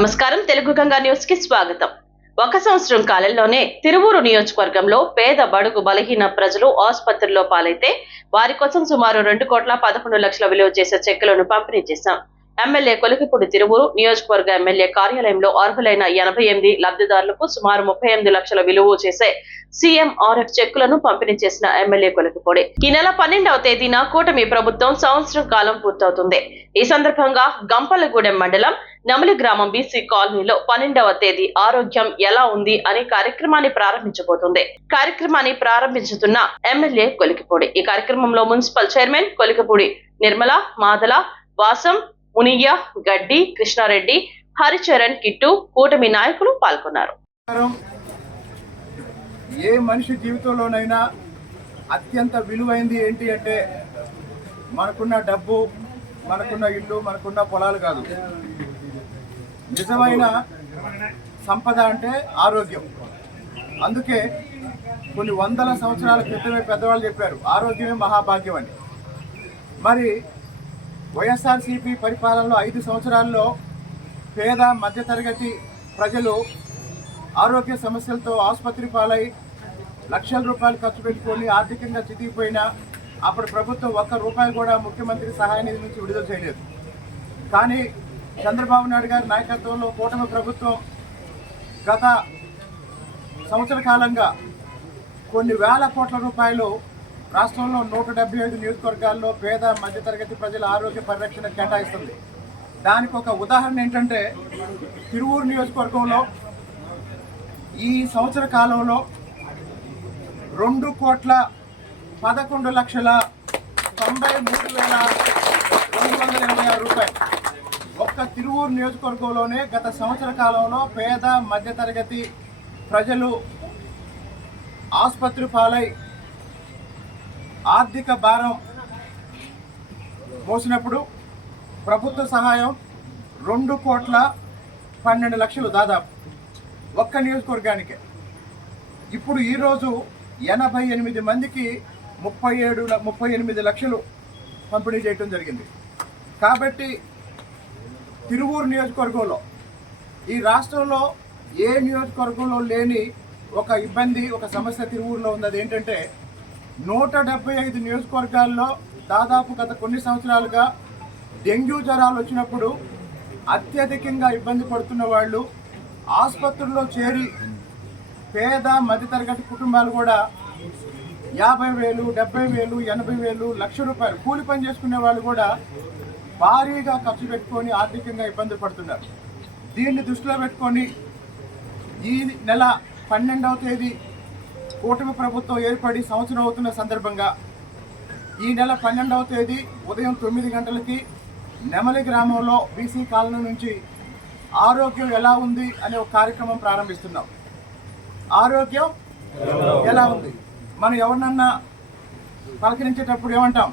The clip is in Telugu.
నమస్కారం. తెలుగు గంగా న్యూస్కి స్వాగతం. ఒక సంవత్సరం కాలంలోనే తిరువూరు నియోజకవర్గంలో పేద బడుగు బలహీన ప్రజలు ఆసుపత్రుల్లో పాలైతే వారి కోసం సుమారు రెండు కోట్ల పదకొండు లక్షల విలువ చేసే చెక్కులను పంపిణీ చేశాం. ఎమ్మెల్యే కొలికిపూడి తిరువురు నియోజకవర్గ ఎమ్మెల్యే కార్యాలయంలో అర్హులైన ఎనభై ఎనిమిది లబ్ధిదారులకు సుమారు ముప్పై ఎనిమిది లక్షల విలువ చేసే సీఎంఆర్ఎఫ్ చెక్కులను పంపిణీ చేసిన ఎమ్మెల్యే కొలికిపూడి. ఈ నెల పన్నెండవ తేదీన కూటమి ప్రభుత్వం సంవత్సరం కాలం పూర్తవుతుంది. ఈ సందర్భంగా గంపలగూడెం మండలం నమలి గ్రామం బీసీ కాలనీలో పన్నెండవ తేదీ ఆరోగ్యం ఎలా ఉంది అనే కార్యక్రమాన్ని ప్రారంభించబోతుంది. కార్యక్రమాన్ని ప్రారంభించుతున్న ఎమ్మెల్యే కొలికిపూడి. ఈ కార్యక్రమంలో municipal chairman Kolikipudi Nirmala Madala Vasam Muniyya Gaddi Krishna Reddy Haricharan kit కూటమి నాయకులు పాల్గొన్నారు. ఏ మనిషి జీవితంలోనైనా అత్యంత విలువైంది ఏంటి అంటే మనకున్న డబ్బు మనకున్న ఇల్లు మనకున్న పొలాలు కాదు. నిజమైన సంపద అంటే ఆరోగ్యం. అందుకే కొన్ని వందల సంవత్సరాల క్రితమే పెద్దవాళ్ళు చెప్పారు ఆరోగ్యమే మహాభాగ్యం అని. మరి వైఎస్ఆర్సీపీ పరిపాలనలో ఐదు సంవత్సరాల్లో పేద మధ్యతరగతి ప్రజలు ఆరోగ్య సమస్యలతో ఆసుపత్రి పాలై లక్షల రూపాయలు ఖర్చు పెట్టుకొని ఆర్థికంగా చితికిపోయినా అప్పుడు ప్రభుత్వం ఒక్క రూపాయి కూడా ముఖ్యమంత్రి సహాయ నిధి నుంచి విడుదల చేయలేదు. కానీ చంద్రబాబు నాయుడు గారి నాయకత్వంలో కూటమి ప్రభుత్వం గత సంవత్సర కాలంగా కొన్ని వేల కోట్ల రూపాయలు రాష్ట్రంలో నూట డెబ్బై ఐదు నియోజకవర్గాల్లో పేద మధ్యతరగతి ప్రజల ఆరోగ్య పరిరక్షణ కేటాయిస్తుంది. దానికి ఒక ఉదాహరణ ఏంటంటే తిరువూరు నియోజకవర్గంలో ఈ సంవత్సర కాలంలో రెండు కోట్ల పదకొండు లక్షల తొంభై మూడు వేల రెండు వందల ఇరవై ఆరు రూపాయలు. ఒక్క తిరువూరు నియోజకవర్గంలోనే గత సంవత్సర కాలంలో పేద మధ్యతరగతి ప్రజలు ఆసుపత్రి పాలై ఆర్థిక భారం మోసినప్పుడు ప్రభుత్వ సహాయం రెండు కోట్ల పన్నెండు లక్షలు దాదాపు ఒక్క నియోజకవర్గానికే. ఇప్పుడు ఈరోజు ఎనభై ఎనిమిది మందికి ముప్పై ఏడు ముప్పై ఎనిమిది లక్షలు పంపిణీ చేయటం జరిగింది. కాబట్టి తిరువూరు నియోజకవర్గంలో ఈ రాష్ట్రంలో ఏ నియోజకవర్గంలో లేని ఒక ఇబ్బంది ఒక సమస్య తిరువూరులో ఉన్నది ఏంటంటే నూట డెబ్బై ఐదు నియోజకవర్గాల్లో దాదాపు గత కొన్ని సంవత్సరాలుగా డెంగ్యూ జ్వరాలు వచ్చినప్పుడు అత్యధికంగా ఇబ్బంది పడుతున్న వాళ్ళు ఆసుపత్రుల్లో చేరి పేద మధ్యతరగతి కుటుంబాలు కూడా యాభై వేలు డెబ్బై వేలు ఎనభై వేలు లక్ష రూపాయలు కూలి పని చేసుకునే వాళ్ళు కూడా భారీగా ఖర్చు పెట్టుకొని ఆర్థికంగా ఇబ్బంది పడుతున్నారు. దీన్ని దృష్టిలో పెట్టుకొని ఈ నెల పన్నెండవ తేదీ కూటమి ప్రభుత్వం ఏర్పడి సంవత్సరం అవుతున్న సందర్భంగా ఈ నెల పన్నెండవ తేదీ ఉదయం తొమ్మిది గంటలకి నెమలి గ్రామంలో బీసీ కాలనీ నుంచి ఆరోగ్యం ఎలా ఉంది అనే ఒక కార్యక్రమం ప్రారంభిస్తున్నాం. ఆరోగ్యం ఎలా ఉంది? మనం ఎవరినన్నా పలకరించేటప్పుడు ఏమంటాం?